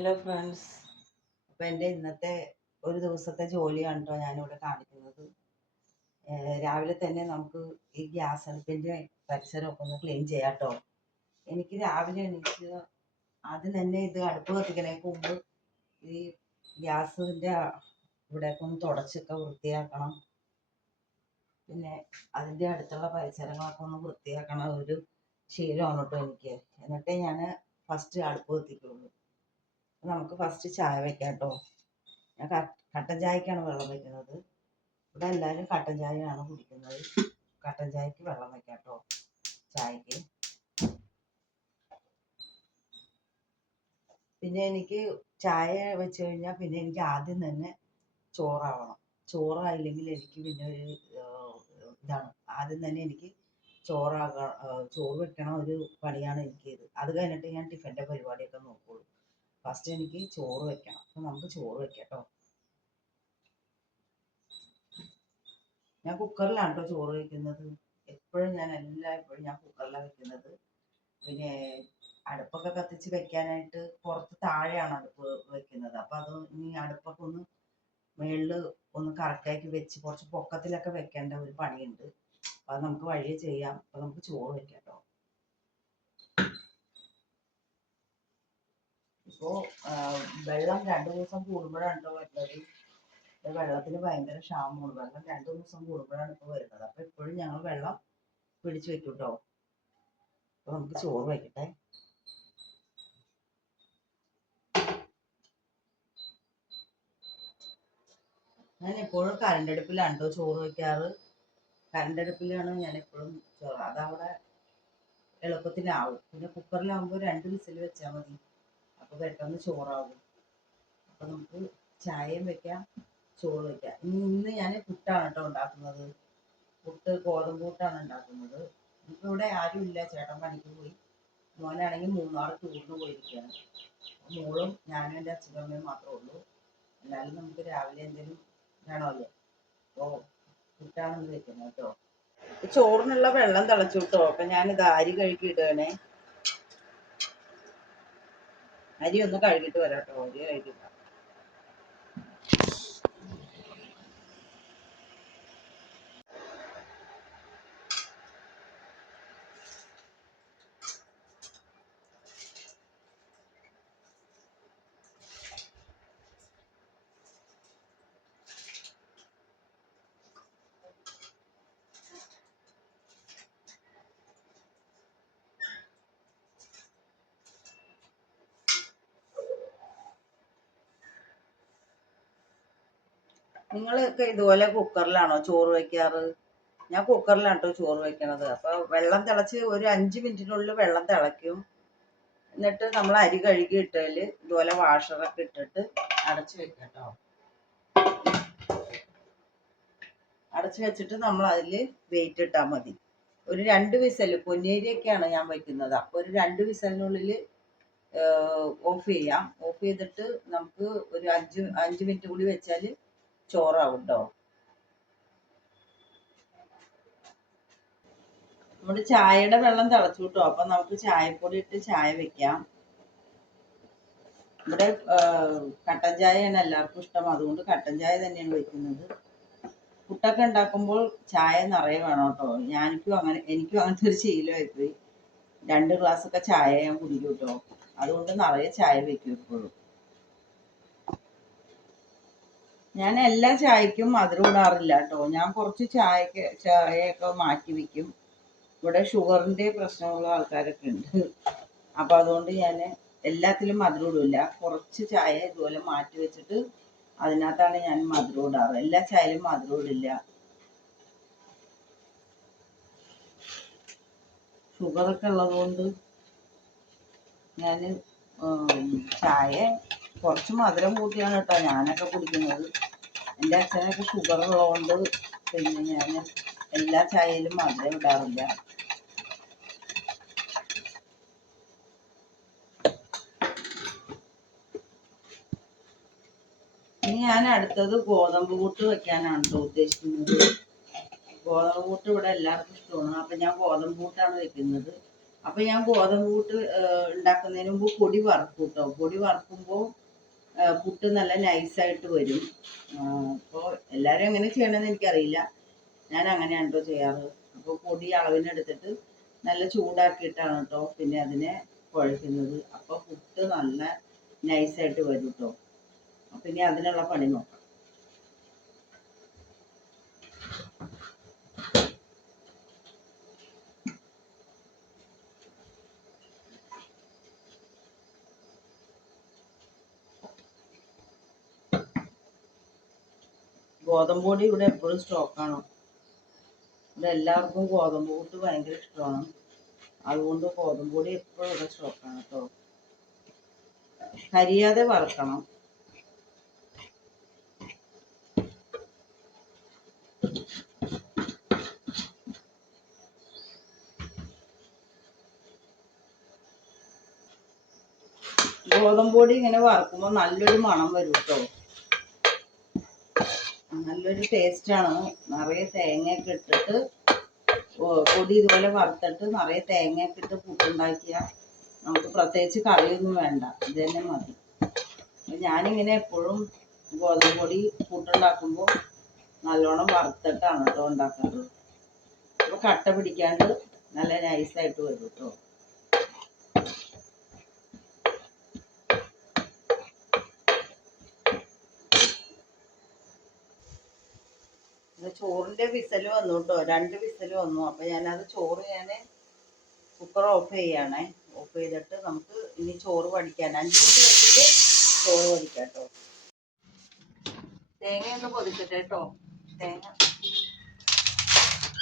Hello friends, അപ്പോൾ എൻ്റെ ഇന്നത്തെ ഒരു ദിവസത്തെ ജോലിയാണ് കേട്ടോ ഞാനിവിടെ കാണിക്കുന്നത്. രാവിലെ തന്നെ നമുക്ക് ഈ ഗ്യാസ് അടുപ്പിൻ്റെ പരിസരമൊക്കെ ഒന്ന് ക്ലീൻ ചെയ്യാം കേട്ടോ. എനിക്ക് രാവിലെ എണീച്ച് ആദ്യം തന്നെ ഇത് അടുപ്പ് കത്തിക്കണേക്ക് മുമ്പ് ഈ ഗ്യാസിൻ്റെ ഇവിടെയൊക്കെ ഒന്ന് തുടച്ചൊക്കെ വൃത്തിയാക്കണം. പിന്നെ അതിൻ്റെ അടുത്തുള്ള പരിസരങ്ങളൊക്കെ ഒന്ന് വൃത്തിയാക്കണ ഒരു ശീലമാണ് കേട്ടോ എനിക്ക്. എന്നിട്ടേ ഞാൻ ഫസ്റ്റ് അടുപ്പ് കത്തിക്കുള്ളൂ. നമുക്ക് ഫസ്റ്റ് ചായ വെക്കാം കേട്ടോ. ഞാൻ കട്ടൻ ചായക്കാണ് വെള്ളം വെക്കുന്നത്. ഇവിടെ എല്ലാവരും കട്ടൻ ചായയാണ് കുടിക്കുന്നത്. കട്ടൻ ചായക്ക് വെള്ളം വെക്കാം കേട്ടോ. ചായക്ക് പിന്നെ എനിക്ക് ചായ വെച്ച് കഴിഞ്ഞാൽ പിന്നെ എനിക്ക് ആദ്യം തന്നെ ചോറാവണം. ചോറായില്ലെങ്കിൽ എനിക്ക് പിന്നെ ഒരു ഇതാണ്. ആദ്യം തന്നെ എനിക്ക് ചോറ് വെക്കണ ഒരു പണിയാണ് എനിക്കിത്. അത് കഴിഞ്ഞിട്ട് ഞാൻ ടിഫിൻ്റെ പരിപാടിയൊക്കെ നോക്കുള്ളൂ. ഫസ്റ്റ് എനിക്ക് ചോറ് വെക്കണം. അപ്പം നമുക്ക് ചോറ് വെക്കാം കേട്ടോ. ഞാൻ കുക്കറിലാണ് കേട്ടോ ചോറ് വയ്ക്കുന്നത്. എപ്പോഴും ഞാൻ എല്ലായ്പ്പോഴും ഞാൻ കുക്കറിലാണ് വെക്കുന്നത്. പിന്നെ അടുപ്പൊക്കെ കത്തിച്ച് വെക്കാനായിട്ട് പുറത്ത് താഴെയാണ് അടുപ്പ് വെക്കുന്നത്. അപ്പം അത് ഇനി അടുപ്പൊക്കെ ഒന്ന് മുകളിൽ ഒന്ന് കറക്റ്റാക്കി വെച്ച് കുറച്ച് പൊക്കത്തിലൊക്കെ വെക്കേണ്ട ഒരു പണിയുണ്ട്. അപ്പം അത് നമുക്ക് വഴിയെ ചെയ്യാം. അപ്പം നമുക്ക് ചോറ് വെക്കാം കേട്ടോ. ഇപ്പോൾ വെള്ളം 2 ദിവസം കൂടുമ്പോഴാണ് കേട്ടോ വരുന്നത്. വെള്ളത്തിന് ഭയങ്കര ക്ഷാമമാണ്. വെള്ളം 2 ദിവസം കൂടുമ്പോഴാണ് ഇപ്പോൾ വരുന്നത്. അപ്പോൾ എപ്പോഴും ഞങ്ങൾ വെള്ളം പിടിച്ചു വെക്കും കേട്ടോ. അപ്പോൾ നമുക്ക് ചോറ് വയ്ക്കട്ടെ. ഞാൻ എപ്പോഴും കരണ്ടടുപ്പിലാണ് കേട്ടോ ചോറ് വയ്ക്കാറ്. കരണ്ടടുപ്പിലാണ് ഞാൻ എപ്പോഴും ചോറ്. അതവിടെ എളുപ്പത്തിനാവും. പിന്നെ കുക്കറിലാവുമ്പോൾ 2 വിസിൽ വെച്ചാൽ മതി. അപ്പോൾ പെട്ടെന്ന് ചോറാവും. അപ്പോൾ നമുക്ക് ചായയും വെക്കാം, ചോറ് വെക്കാം. ഇന്ന് ഞാൻ പുട്ടാണ് കേട്ടോ ഉണ്ടാക്കുന്നത്. ഗോതമ്പ് പുട്ടാണ് ഉണ്ടാക്കുന്നത്. ഇപ്പം ഇവിടെ ആരും ഇല്ല, ചേട്ടൻ പണിക്ക് പോയി. മോനാണെങ്കിൽ മൂന്നാർ ടൂറിന് പോയിരിക്കുകയാണ്. മോളും ഞാനും എൻ്റെ അച്ഛനും അമ്മയും മാത്രമേ ഉള്ളൂ. എന്നാലും നമുക്ക് രാവിലെ എന്തെങ്കിലും വേണമല്ലോ. അപ്പോൾ പുട്ടാണ് ഇന്ന് വെക്കുന്നത് കേട്ടോ. ചോറിനുള്ള വെള്ളം തിളച്ചു കേട്ടോ. അപ്പം ഞാനിത് അരി കഴുകിയിടുകയാണേ. അരി ഒന്ന് കഴുകിയിട്ട് വരാം കേട്ടോ. അരി കഴുകിയിട്ടാം. നിങ്ങളൊക്കെ ഇതുപോലെ കുക്കറിലാണോ ചോറ് വയ്ക്കാറ്? ഞാൻ കുക്കറിലാണ് കേട്ടോ ചോറ് വയ്ക്കണത്. അപ്പോൾ വെള്ളം തിളച്ച് ഒരു 5 മിനിറ്റിനുള്ളിൽ വെള്ളം തിളയ്ക്കും. എന്നിട്ട് നമ്മൾ അരി കഴുകി ഇട്ടതിൽ ഇതുപോലെ വാഷറൊക്കെ ഇട്ടിട്ട് അടച്ചു വെക്കാം കേട്ടോ. അടച്ചു വെച്ചിട്ട് നമ്മൾ അതിൽ വെയിറ്റ് ഇട്ടാൽ മതി. ഒരു 2 വിസൽ, പൊന്നേരിയൊക്കെയാണ് ഞാൻ വയ്ക്കുന്നത്. അപ്പോൾ ഒരു 2 വിസലിനുള്ളിൽ ഓഫ് ചെയ്യാം. ഓഫ് ചെയ്തിട്ട് നമുക്ക് ഒരു 5 മിനിറ്റ് കൂടി വെച്ചാൽ ചോറാവും കേട്ടോ. നമ്മുടെ ചായയുടെ വെള്ളം തിളച്ചു കേട്ടോ. അപ്പം നമുക്ക് ചായപ്പൊടി ഇട്ട് ചായ വെക്കാം. ഇവിടെ കട്ടൻ ചായയാണ് എല്ലാവർക്കും ഇഷ്ടം. അതുകൊണ്ട് കട്ടൻ ചായ തന്നെയാണ് വെക്കുന്നത്. പുട്ടൊക്കെ ഉണ്ടാക്കുമ്പോൾ ചായ നിറയെ വേണം കേട്ടോ. എനിക്കും അങ്ങനത്തെ ഒരു ശീലമായിപ്പോയി. 2 ഗ്ലാസ്സൊക്കെ ചായ ഞാൻ കുടിക്കും കേട്ടോ. അതുകൊണ്ട് നിറയെ ചായ വെക്കും എപ്പോഴും. ഞാൻ എല്ലാ ചായക്കും മധുരം ഇടാറില്ല കേട്ടോ. ഞാൻ കുറച്ച് ചായയൊക്കെ മാറ്റി വെക്കും. ഇവിടെ ഷുഗറിൻ്റെ പ്രശ്നമുള്ള ആൾക്കാരൊക്കെ ഉണ്ട്. അപ്പോൾ അതുകൊണ്ട് ഞാൻ എല്ലാത്തിലും മധുരം ഇടില്ല. കുറച്ച് ചായ ഇതുപോലെ മാറ്റി വെച്ചിട്ട് അതിനകത്താണ് ഞാൻ മധുരം ഇടാറ്. എല്ലാ ചായയിലും മധുരം ഇടില്ല. ഷുഗറൊക്കെ ഉള്ളതുകൊണ്ട് ഞാൻ ചായ കുറച്ച് മധുരം കൂട്ടിയാണ് കേട്ടോ ഞാനൊക്കെ കുടിക്കുന്നത്. എൻ്റെ അച്ഛനൊക്കെ ഷുഗർ ഉള്ളതുകൊണ്ട് പിന്നെ ഞാൻ എല്ലാ ചായയിലും മധുരം ഇടാറില്ല. ഇനി ഞാൻ അടുത്തത് ഗോതമ്പ് പുട്ട് വെക്കാനാണ് കേട്ടോ ഉദ്ദേശിക്കുന്നത്. ഗോതമ്പ് പുട്ട് ഇവിടെ എല്ലാവർക്കും ഇഷ്ടമാണ്. അപ്പം ഞാൻ ഗോതമ്പ് പുട്ടാണ് വെക്കുന്നത്. അപ്പൊ ഞാൻ ഗോതമ്പ് പുട്ട് ഉണ്ടാക്കുന്നതിന് മുമ്പ് പൊടി വറക്കും കേട്ടോ. പൊടി വറക്കുമ്പോൾ പുട്ട് നല്ല നൈസായിട്ട് വരും. അപ്പോൾ എല്ലാവരും എങ്ങനെ ചെയ്യണമെന്ന് എനിക്കറിയില്ല, ഞാൻ അങ്ങനെയാണ് കേട്ടോ ചെയ്യാറ്. അപ്പോൾ പൊടി അളവിനെടുത്തിട്ട് നല്ല ചൂടാക്കിയിട്ടാണ് കേട്ടോ പിന്നെ അതിനെ കുഴക്കുന്നത്. അപ്പോൾ പുട്ട് നല്ല നൈസായിട്ട് വരും കേട്ടോ. അപ്പം ഇനി അതിനുള്ള പണി നോക്കാം. ഗോതമ്പ് പൊടി ഇവിടെ എപ്പോഴും സ്റ്റോക്കാണ്. ഇവിടെ എല്ലാവർക്കും ഗോതമ്പ് പുട്ട് ഭയങ്കര ഇഷ്ടമാണ്. അതുകൊണ്ട് ഗോതമ്പ് പൊടി എപ്പോഴും ഇവിടെ സ്റ്റോക്കാണ് കേട്ടോ. കരിയാതെ വറക്കണം. ഗോതമ്പ് പൊടി ഇങ്ങനെ വറക്കുമ്പോൾ നല്ലൊരു മണം വരും കേട്ടോ. നല്ലൊരു ടേസ്റ്റാണ്. നിറയെ തേങ്ങയൊക്കെ ഇട്ടിട്ട് പൊടി ഇതുപോലെ വറുത്തിട്ട് നിറയെ തേങ്ങയൊക്കെ ഇട്ട് പുട്ടുണ്ടാക്കിയാൽ നമുക്ക് പ്രത്യേകിച്ച് കറിയൊന്നും വേണ്ട, ഇത് തന്നെ മതി. ഞാനിങ്ങനെ എപ്പോഴും ഗോതമ്പ് പൊടി പുട്ടുണ്ടാക്കുമ്പോൾ നല്ലോണം വറുത്തിട്ടാണ് കേട്ടോ ഉണ്ടാക്കാറ്. അപ്പോൾ കട്ട പിടിക്കാണ്ട് നല്ല നൈസായിട്ട് വരും കേട്ടോ. ചോറിന്റെ വിസല് വന്നു കേട്ടോ, 2 വിസല് വന്നു. അപ്പൊ ഞാനത് ചോറ് കുക്കർ ഓഫ് ചെയ്യണേ. ഓഫ് ചെയ്തിട്ട് നമുക്ക് ഇനി ചോറ് വടിക്കാൻ 5 മിനിറ്റ് വെച്ചിട്ട് ചോറ് വടിക്കാം കേട്ടോ. തേങ്ങയൊന്ന് പൊതിച്ചിട്ട് കേട്ടോ. തേങ്ങ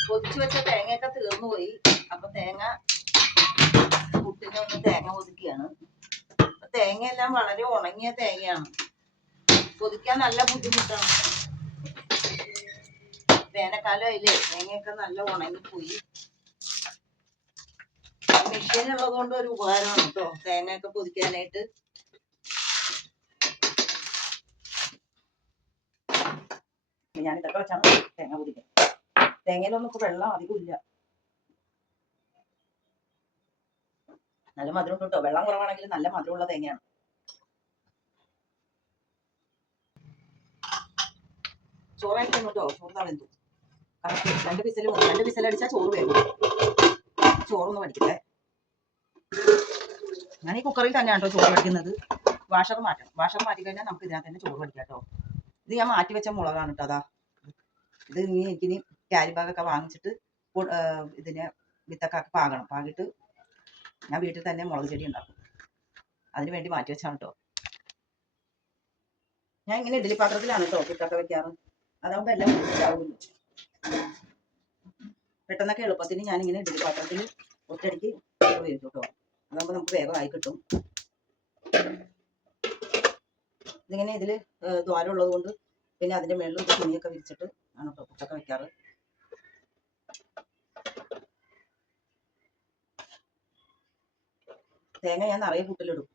പൊതിച്ചു വെച്ച തേങ്ങയൊക്കെ തീർന്നു പോയി. അപ്പൊ പുട്ടിനെ ഒന്ന് തേങ്ങ പൊതിക്കുകയാണ്. തേങ്ങയെല്ലാം വളരെ ഉണങ്ങിയ തേങ്ങയാണ്, പൊതിക്കാൻ നല്ല ബുദ്ധിമുട്ടാണ്. വേനൽക്കാലമായില്ലേ, തേങ്ങയൊക്കെ നല്ല ഉണങ്ങിപ്പോയി. മെഷീൻ ഉള്ളത് കൊണ്ട് ഒരു ഉപകാരമാണ് കേട്ടോ തേങ്ങയൊക്കെ പൊതിക്കാനായിട്ട്. ഞാനിതൊക്കെ വെച്ചാണ് തേങ്ങ പൊതിക്കാൻ. തേങ്ങയിലൊന്നും ഇപ്പൊ വെള്ളം അധികം ഇല്ല, നല്ല മധുരം കേട്ടോ. വെള്ളം കുറവാണെങ്കിൽ നല്ല മധുരമുള്ള തേങ്ങയാണ്. ചോറായിരിക്കുന്നു കേട്ടോ. ചോറ് തളന്തു 2 വിസിലടിച്ചാൽ ചോറ് വേണം. ചോറൊന്നും വടിക്കട്ടെ. ഞാൻ ഈ കുക്കറിൽ തന്നെയാണ് കേട്ടോ ചോറ് വടിക്കുന്നത്. വാഷർ മാറ്റണം. വാഷർ മാറ്റി കഴിഞ്ഞാൽ നമുക്ക് ഇതിനകത്ത് തന്നെ ചോറ് വടിക്കാം കേട്ടോ. ഇത് ഞാൻ മാറ്റി വെച്ച മുളകാണ് കേട്ടോ. അതാ ഇത് എനിക്കിനി ക്യാരി ബാഗൊക്കെ വാങ്ങിച്ചിട്ട് ഇതിനെ വിത്തൊക്കെ പാകണം. പാകിയിട്ട് ഞാൻ വീട്ടിൽ തന്നെ മുളക് ചെടി ഉണ്ടാക്കും. അതിന് വേണ്ടി മാറ്റി വെച്ചാണ് കേട്ടോ. ഞാൻ ഇങ്ങനെ ഇഡ്ഡലി പാത്രത്തിലാണ് കേട്ടോ പുട്ടൊക്കെ വെക്കാറ്. അതാകുമ്പോൾ എല്ലാം ആവില്ല. പെട്ടെന്നൊക്കെ എളുപ്പത്തിന് ഞാനിങ്ങനെ ഇഡ്ഡലി പാത്രത്തിൽ ഒറ്റയടിക്ക് ഉപയോഗിച്ചു കേട്ടോ. അതാകുമ്പോൾ നമുക്ക് വേഗമായി കിട്ടും. ഇതിങ്ങനെ ഇതിൽ ദ്വാരം ഉള്ളത് കൊണ്ട് പിന്നെ അതിൻ്റെ മുകളിൽ തുണിയൊക്കെ വിരിച്ചിട്ട് ആണ് കേട്ടോ പുട്ടൊക്കെ വെക്കാറ്. തേങ്ങ ഞാൻ നിറയെ പുട്ടിലിടും,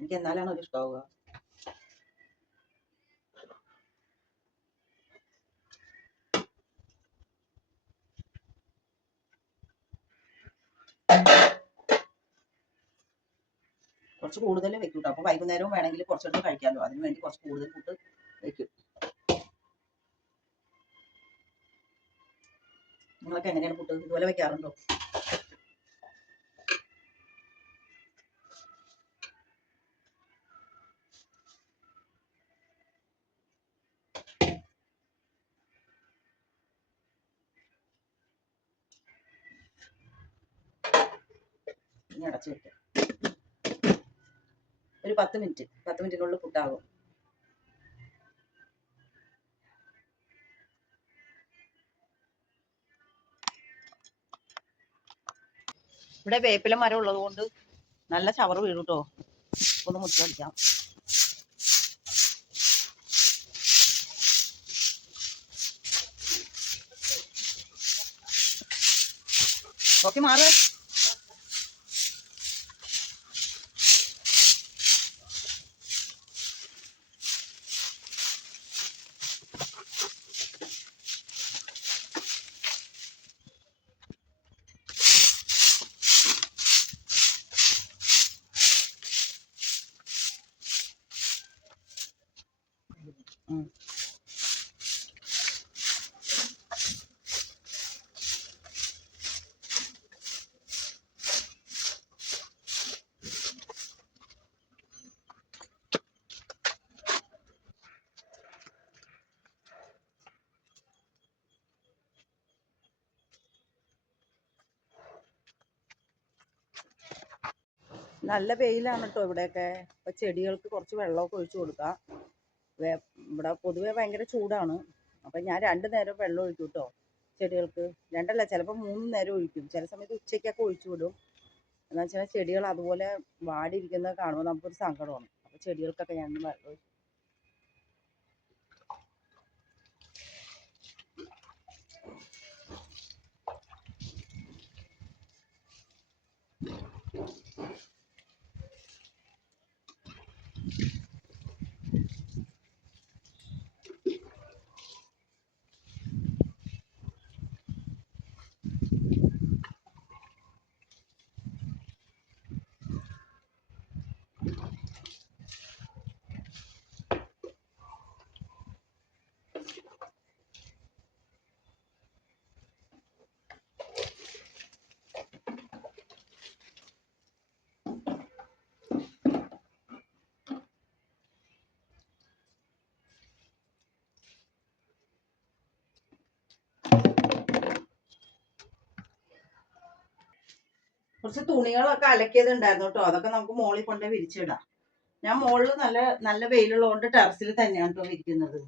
എനിക്ക് എന്നാലാണ് ഒരു ഇഷ്ടമാവുക. കുറച്ച് കൂടുതൽ വെക്കും കേട്ടോ. അപ്പോൾ വൈകുന്നേരവും വേണമെങ്കിൽ കുറച്ചെടുത്ത് കഴിക്കാമല്ലോ, അതിന് വേണ്ടി കുറച്ച് കൂടുതൽ പുട്ട് വെക്കും. നിങ്ങളൊക്കെ എങ്ങനെയാണ് പുട്ട് ഇതുപോലെ വെക്കാറുണ്ടോ? ഇനി അടച്ചു വെക്കാം. ഒരു 10 മിനിറ്റിനുള്ളിൽ പുട്ടാകും. ഇവിടെ വേപ്പില മരം ഉള്ളത് കൊണ്ട് നല്ല ചവറ് വീഴും കേട്ടോ. ഒന്ന് മുറ്റടിക്കാം. ഓക്കെ, മാറ്. നല്ല വെയിലാണ് കേട്ടോ ഇവിടെയൊക്കെ. അപ്പോൾ ചെടികൾക്ക് കുറച്ച് വെള്ളമൊക്കെ ഒഴിച്ചു കൊടുക്കാം. ഇവിടെ പൊതുവെ ഭയങ്കര ചൂടാണ്. അപ്പം ഞാൻ 2 നേരം വെള്ളം ഒഴിക്കും കേട്ടോ ചെടികൾക്ക്. 2 അല്ല, ചിലപ്പോൾ 3 നേരം ഒഴിക്കും. ചില സമയത്ത് ഉച്ചയ്ക്കൊക്കെ ഒഴിച്ചു വിടും. എന്താ വെച്ചാൽ ചെടികൾ അതുപോലെ വാടിയിരിക്കുന്നത് കാണുമ്പോൾ നമുക്കൊരു സങ്കടമാണ്. അപ്പോൾ ചെടികൾക്കൊക്കെ ഞാൻ വെള്ളം ഒഴിക്കും. കുറച്ച് തുണികളൊക്കെ അലക്കിയത് ഉണ്ടായിരുന്നു കേട്ടോ. അതൊക്കെ നമുക്ക് മുകളിൽ കൊണ്ട് വിരിച്ചിടാം. ഞാൻ മുകളിൽ നല്ല നല്ല വെയിലുള്ളതുകൊണ്ട് ടെറസിൽ തന്നെയാണ് കേട്ടോ വിരിക്കുന്നത്.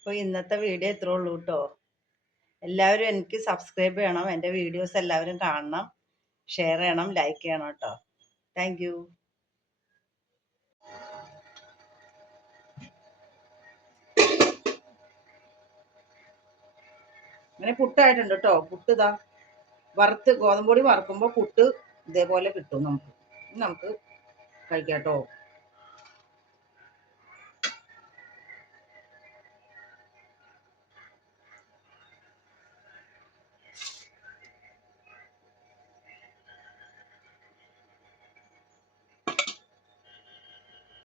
അപ്പോൾ ഇന്നത്തെ വീഡിയോ ഇത്രേ ഉള്ളൂ കേട്ടോ. എല്ലാവരും എനിക്ക് സബ്സ്ക്രൈബ് ചെയ്യണം. എൻ്റെ വീഡിയോസ് എല്ലാവരും കാണണം, ഷെയർ ചെയ്യണം, ലൈക്ക് ചെയ്യണം കേട്ടോ. Thank you. അങ്ങനെ പുട്ടായിട്ടുണ്ട് കേട്ടോ. പുട്ട് ഇതാ വറുത്ത് ഗോതമ്പൊടി വറുക്കുമ്പോൾ പുട്ട് ഇതേപോലെ കിട്ടും നമുക്ക്. നമുക്ക് കഴിക്കാം കേട്ടോ.